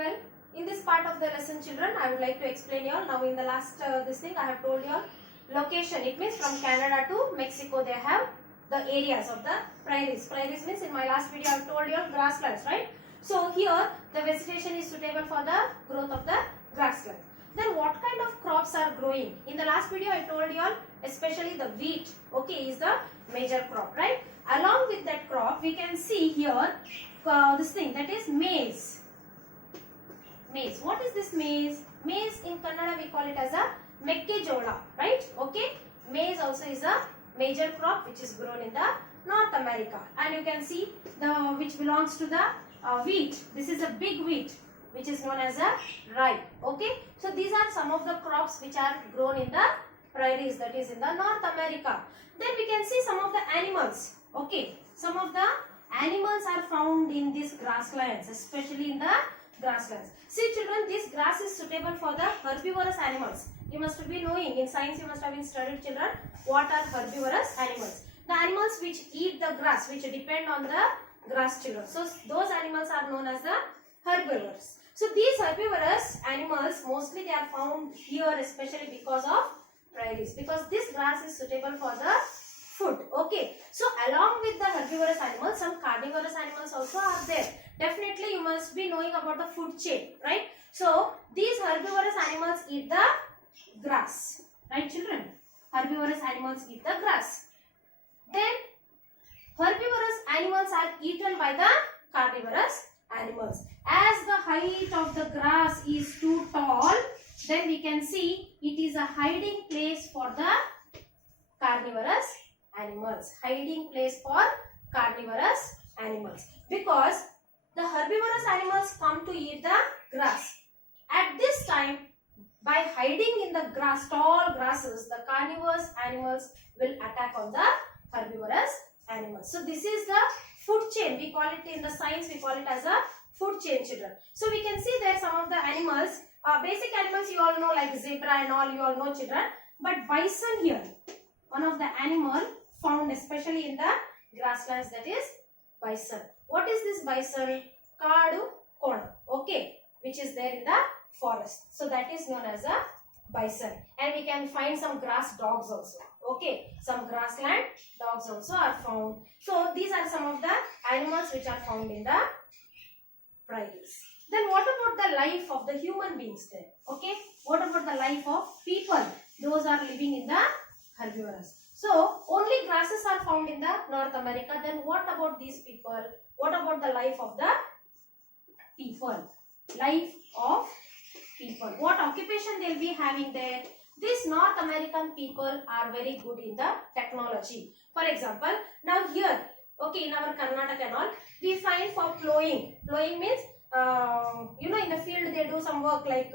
Well, in this part of the lesson, children, I would like to explain you all. Now, in the last this thing, I have told you all location. It means from Canada to Mexico, they have the areas of the prairies. Prairies means in my last video, I have told you all grasslands, right? So here, the vegetation is suitable for the growth of the grassland. Then what kind of crops are growing? In the last video, I told you all, especially the wheat, okay, is the major crop, right? Along with that crop, we can see here this thing, that is maize. Maize. What is this maize? Maize in Kannada we call it as a mekkejola, right? Okay. Maize also is a major crop which is grown in the North America, and you can see the which belongs to the wheat. This is a big wheat which is known as a rye. Okay. So these are some of the crops which are grown in the prairies, that is in the North America. Then we can see some of the animals. Okay. Some of the animals are found in these grasslands, especially in the grasslands. See children, this grass is suitable for the herbivorous animals. You must be knowing, in science you must have been studied children, what are herbivorous animals. The animals which eat the grass, which depend on the grass children. So those animals are known as the herbivores. So these herbivorous animals, mostly they are found here, especially because of prairies, because this grass is suitable for the food. Okay. So along with the herbivorous animals, some carnivorous animals also are there. Definitely you must be knowing about the food chain, right? So these herbivorous animals eat the grass, right children? Herbivorous animals eat the grass. Then herbivorous animals are eaten by the carnivorous animals. As the height of the grass is too tall, then we can see it is a hiding place for the carnivorous animals. Hiding place for carnivorous animals. Because the herbivorous animals come to eat the grass. At this time, by hiding in the grass, tall grasses, the carnivorous animals will attack on the herbivorous animals. So this is the food chain. We call it in the science, we call it as a food chain children. So we can see there some of the animals, basic animals you all know like zebra and all, you all know children. But bison here, one of the animal found especially in the grasslands, that is bison. What is this bison? Kaadu kona, okay, which is there in the forest. So that is known as a bison. And we can find some grass dogs also. Okay, some grassland dogs also are found. So these are some of the animals which are found in the prairies. Then what about the life of the human beings there? Okay, what about the life of people? Those are living in the herbivorous. So only grasses are found in the North America. Then what about these people? What about the life of the people? Life of people. What occupation they'll be having there? These North American people are very good in the technology. For example, now here, okay, in our Karnataka and all, we find for plowing. Plowing means, in the field they do some work like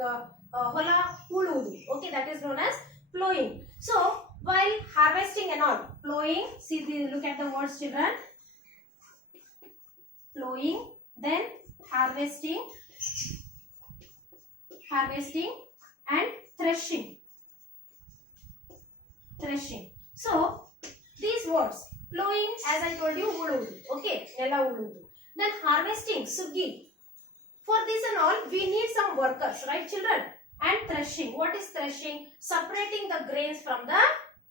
hola huludu. Okay, that is known as plowing. So while harvesting and all, plowing, see, look at the words children. Plowing, then harvesting and threshing. So these words, plowing, as I told you, uludu, okay, nella uludu. Then harvesting, suggi. For this and all, we need some workers, right children? And threshing. What is threshing? Separating the grains from the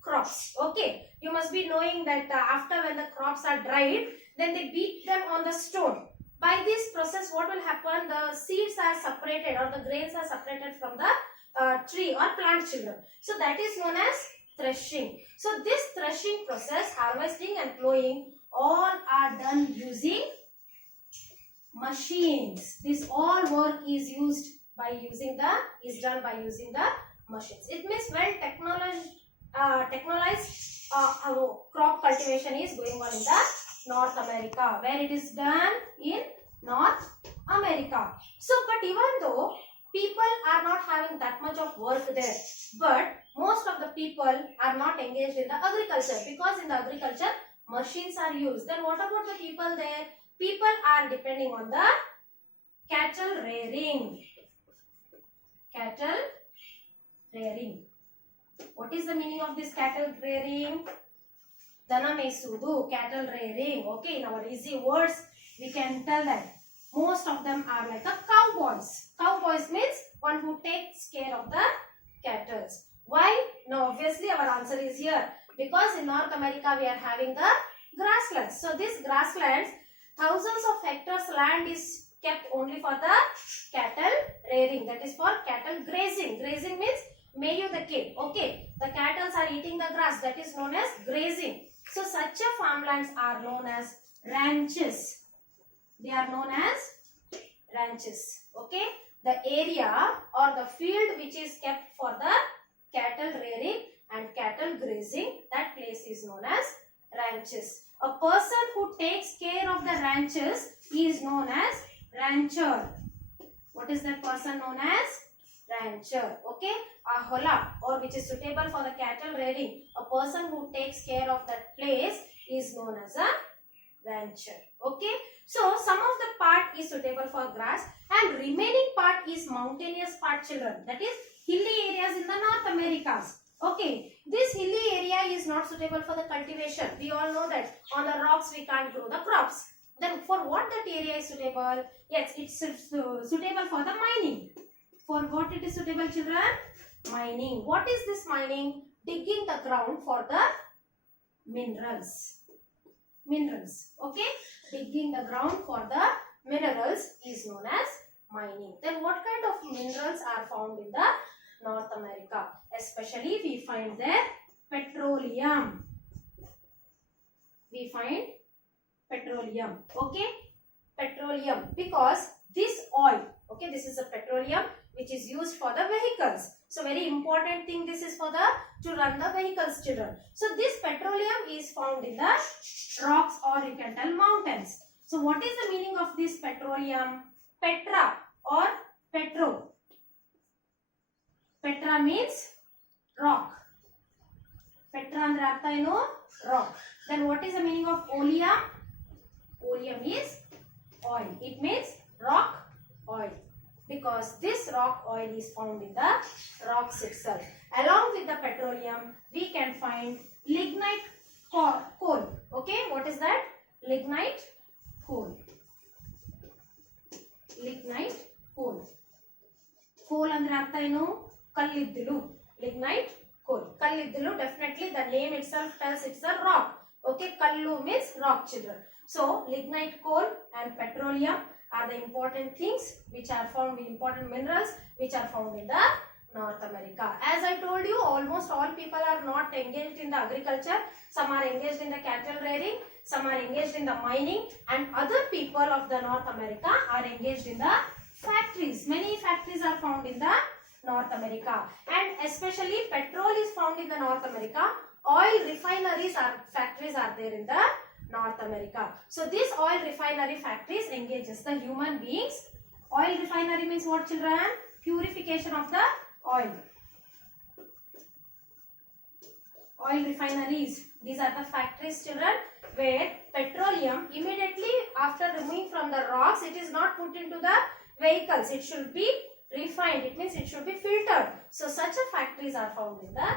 crops. Okay, you must be knowing that after when the crops are dried, then they beat them on the stone. By this process, what will happen? The seeds are separated or the grains are separated from the tree or plant children. So that is known as threshing. So this threshing process, harvesting and plowing, all are done using machines. This all work is done by using the machines. It means well technologized crop cultivation is going on in the North America, where it is done in North America. So, but even though people are not having that much of work there, but most of the people are not engaged in the agriculture, because in the agriculture machines are used. Then what about the people there? People are depending on the cattle rearing. Cattle rearing. What is the meaning of this cattle rearing? Dana mesudu, cattle rearing. Okay, in our easy words, we can tell that. Most of them are like a cowboys. Cowboys means one who takes care of the cattle. Why? No, obviously our answer is here. Because in North America we are having the grasslands. So these grasslands, thousands of hectares land is kept only for the cattle rearing. That is for cattle grazing. Grazing means mayu the kid. Okay. The cattle are eating the grass. That is known as grazing. So such a farmlands are known as ranches. They are known as ranches. Okay. The area or the field which is kept for the cattle rearing and cattle grazing, that place is known as ranches. A person who takes care of the ranches is known as rancher. What is that person known as? Rancher. Okay. A hola, or which is suitable for the cattle rearing. A person who takes care of that place is known as a rancher. Okay. So some of the part is suitable for grass and remaining part is mountainous part, children. That is hilly areas in the North Americas. Okay. This hilly area is not suitable for the cultivation. We all know that on the rocks we can't grow the crops. Then for what that area is suitable? Yes, it's suitable for the mining. For what it is suitable, children? Mining. What is this mining? Digging the ground for the minerals. Minerals. Okay. Digging the ground for the minerals is known as mining. Then what kind of minerals are found in the North America? Especially we find there petroleum. We find petroleum. Okay. Petroleum, because this oil, okay, this is a petroleum which is used for the vehicles. So very important thing, this is for the to run the vehicles, children. So this petroleum is found in the rocks, or you can tell mountains. So what is the meaning of this petroleum? Petra or petro. Petra means rock. Petra andre artha eno? Rock. Then what is the meaning of oleum? Oleum is oil. It means rock oil. Because this rock oil is found in the rocks itself. Along with the petroleum, we can find lignite coal. Okay, what is that? Lignite coal. Lignite coal. Coal andre artha eno? Kalliddilu. Lignite coal. Kalliddilu, definitely the name itself tells it's a rock. Okay, kallu means rock, children. So lignite coal and petroleum are the important things which are found, important minerals which are found in the North America. As I told you, almost all people are not engaged in the agriculture. Some are engaged in the cattle rearing, some are engaged in the mining, and other people of the North America are engaged in the factories. Many factories are found in the North America, and especially petrol is found in the North America. Oil refineries are factories are there in the North America. So this oil refinery factories engages the human beings. Oil refinery means what, children? Purification of the oil. Oil refineries, these are the factories, children, where petroleum immediately after removing from the rocks, it is not put into the vehicles. It should be refined. It means it should be filtered. So such a factories are found in the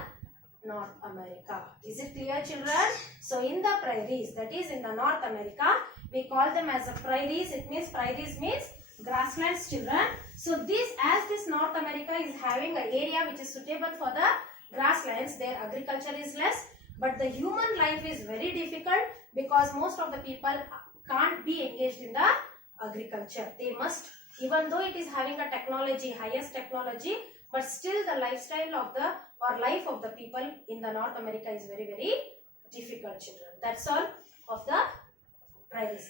North America. Is it clear, children? So in the prairies, that is in the North America, we call them as the prairies. It means prairies means grasslands, children. So this, as this North America is having an area which is suitable for the grasslands, their agriculture is less, but the human life is very difficult because most of the people can't be engaged in the agriculture. They must, even though it is having a technology, highest technology, but still the lifestyle of the or life of the people in the North America is very, very difficult, children. That's all of the prairies.